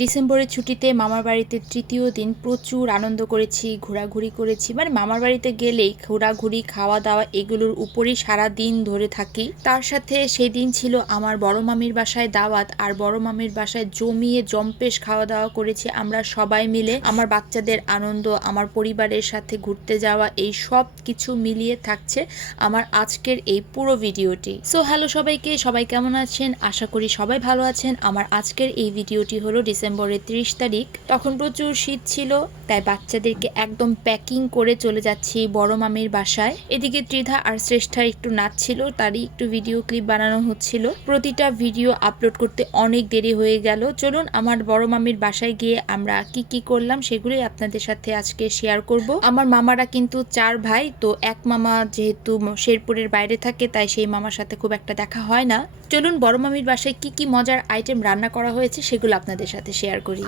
ডিসেম্বরের ছুটিতে মামার বাড়িতে তৃতীয় দিন প্রচুর আনন্দ করেছি, ঘোরাঘুরি করেছি। মানে মামার বাড়িতে গেলেই ঘোরাঘুরি, খাওয়া দাওয়া এগুলোর উপরই সারা দিন ধরে থাকি। তার সাথে সেই দিন ছিল আমার বড় মামির বাসায় দাওয়াত, আর বড় মামির বাসায় জমিয়ে জম্পেশ খাওয়া দাওয়া করেছি আমরা সবাই মিলে। আমার বাচ্চাদের আনন্দ, আমার পরিবারের সাথে ঘুরতে যাওয়া, এই সব কিছু মিলিয়ে থাকছে আমার আজকের এই পুরো ভিডিওটি। সো হ্যালো সবাইকে, সবাই কেমন আছেন? আশা করি সবাই ভালো আছেন। আমার আজকের এই ভিডিওটি হলো ডিসেম্বরের 30 তারিখ। তখন প্রচুর শীত ছিল, তাই বাচ্চাদেরকে একদম প্যাকিং করে চলে যাচ্ছি বড় মামির বাসায়। এদিকে ত্রিধা আর শ্রেষ্ঠা একটু নাচছিল, তারই একটু ভিডিও ক্লিপ বানানো হচ্ছিল। প্রতিটা ভিডিও আপলোড করতে অনেক দেরি হয়ে গেল। চলুন আমার বড় মামির বাসায় গিয়ে আমরা কি কি করলাম সেগুলোই আপনাদের সাথে আজকে শেয়ার করব। আমার মামারা কিন্তু 4 ভাই, তো এক মামা যেহেতু শেরপুরের বাইরে থাকে তাই সেই মামার সাথে খুব একটা দেখা হয় না। চলুন বড় মামির বাসায় কি কি মজার আইটেম রান্না করা হয়েছে সেগুলো আপনাদের সাথে শেয়ার করি।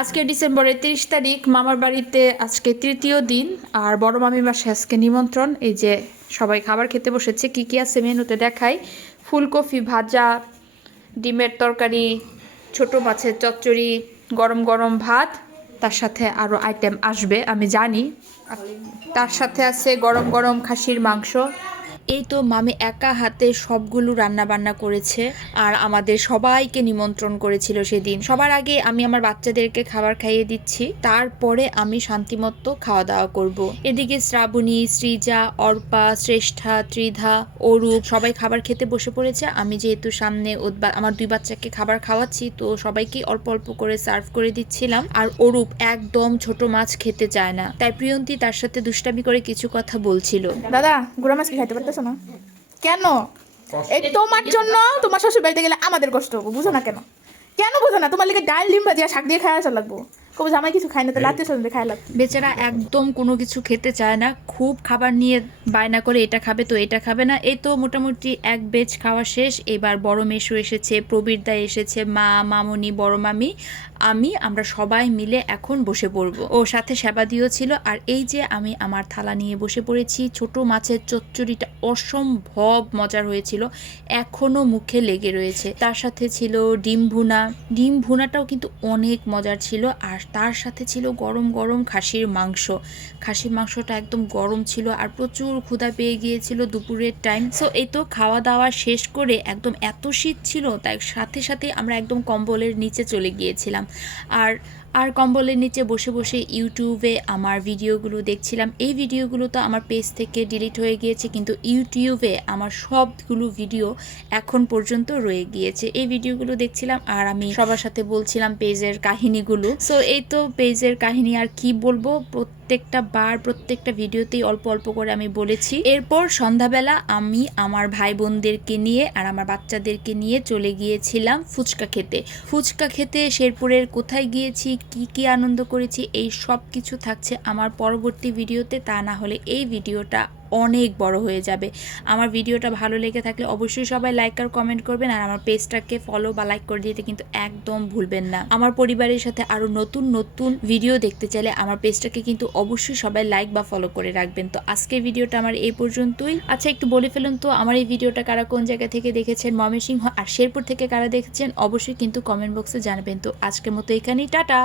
আজকে ডিসেম্বরের 30 তারিখ, মামার বাড়িতে আজকে তৃতীয় দিন, আর বড় মামির বাসায় আজকে নিমন্ত্রণ। এই যে সবাই খাবার খেতে বসেছে। কি কি আছে মেনুতে দেখাই। ফুলকপি ভাজা, ডিমের তরকারি, ছোট মাছের চচ্চড়ি, গরম গরম ভাত, তার সাথে আরও আইটেম আসবে আমি জানি। তার সাথে আছে গরম গরম খাসির মাংস। এই তো মামি একা হাতে সবগুলো রান্না বান্না করেছে, আর আমাদের সবাইকে নিমন্ত্রণ করেছিল সেদিন। সবার আগে আমি আমার বাচ্চাদেরকে খাবার খাইয়ে দিচ্ছি, তারপরে আমি শান্তিমতো খাওয়া দাওয়া করব। এদিকে শ্রাবণী, সৃজা, অর্পা, শ্রেষ্ঠা, ত্রিধা, অরূপ সবাই খাবার খেতে বসে পড়েছে। আমি যেহেতু সামনে আমার 2 বাচ্চাকে খাবার খাওয়াচ্ছি, তো সবাইকে অল্প অল্প করে সার্ভ করে দিচ্ছিলাম। আর অরূপ একদম ছোট মাছ খেতে চায় না, তাই প্রিয়ন্তী তার সাথে দুষ্টামি করে কিছু কথা বলছিল। দাদা গুড়া মাছ কি খাইতে পারতেছো না কেন? এই তোমার জন্য তোমার শ্বশুর বাড়িতে গেলে আমাদের কষ্ট হবো, বুঝো না কেন? কেন বুঝো না? তোমার লিগে ডাল ডিম ভাজিয়া শাক দিয়ে খাওয়া আসা লাগবো। কবে জামাই কিছু খাই না, তো লাতে সন্ধ্যে খাই লাগবে। বেচারা একদম কোনো কিছু খেতে চায় না, খুব খাবার নিয়ে বায়না করে এটা খাবে তো এটা খাবে না। এই তো মোটামুটি এক বেচ খাওয়া শেষ। এবার বড় মেশো এসেছে, প্রবীরদা এসেছে, মা, মামনি, বড় মামি, আমরা সবাই মিলে এখন বসে পড়বো। ও সাথে সেবাদিও ছিল। আর এই যে আমি আমার থালা নিয়ে বসে পড়েছি। ছোট মাছের চচ্চড়িটা অসম্ভব মজার হয়েছিল, এখনো মুখে লেগে রয়েছে। তার সাথে ছিল ডিম ভুনা। ডিম ভুনাটাও কিন্তু অনেক মজার ছিল। আর তার সাথে ছিল গরম গরম খাসির মাংস। খাসির মাংসটা একদম গরম ছিল, আর প্রচুর ক্ষুধা পেয়ে গিয়েছিল দুপুরের টাইম। সো এই তো খাওয়া দাওয়া শেষ করে একদম এত শীত ছিল, তাই সাথে সাথে আমরা একদম কম্বলের নিচে চলে গিয়েছিলাম। আর কম্বলের নিচে বসে বসে ইউটিউবে আমার ভিডিওগুলো দেখছিলাম। এই ভিডিওগুলো তো আমার পেজ থেকে ডিলিট হয়ে গিয়েছে, কিন্তু ইউটিউবে আমার সবগুলো ভিডিও এখন পর্যন্ত রয়ে গিয়েছে। এই ভিডিওগুলো দেখছিলাম আর আমি সবার সাথে বলছিলাম পেজের কাহিনীগুলো। সো এই তো পেজের কাহিনী আর কি বলবো, প্রত্যেকটা ভিডিওতেই অল্প অল্প করে আমি বলেছি। এরপর সন্ধ্যাবেলা আমি আমার ভাই বোনদেরকে নিয়ে আর আমার বাচ্চাদেরকে নিয়ে চলে গিয়েছিলাম ফুচকা খেতে। শেরপুরের কোথায় গিয়েছি, কি কি আনন্দ করেছি, এই সব কিছু থাকছে আমার পরবর্তী ভিডিওতে। তা না হলে এই ভিডিওটা অনেক বড় হয়ে যাবে। আমার ভিডিওটা ভালো লেগে থাকলে অবশ্যই সবাই লাইক আর কমেন্ট করবেন, আর আমার পেজটাকে ফলো বা লাইক করে দিতে কিন্তু একদম ভুলবেন না। আমার পরিবারের সাথে আরো নতুন নতুন ভিডিও দেখতে চাইলে আমার পেজটাকে কিন্তু অবশ্যই সবাই লাইক বা ফলো করে রাখবেন। তো আজকের ভিডিওটা আমার এই পর্যন্তই। আচ্ছা, একটু বলে ফেলুন তো আমার এই ভিডিওটা কারা কোন জায়গা থেকে দেখেছেন, ময়মনসিংহ আর শেরপুর থেকে কারা দেখেছেন, অবশ্যই কিন্তু কমেন্ট বক্সে জানাবেন। তো আজকের মতো এখানেই, টাটা।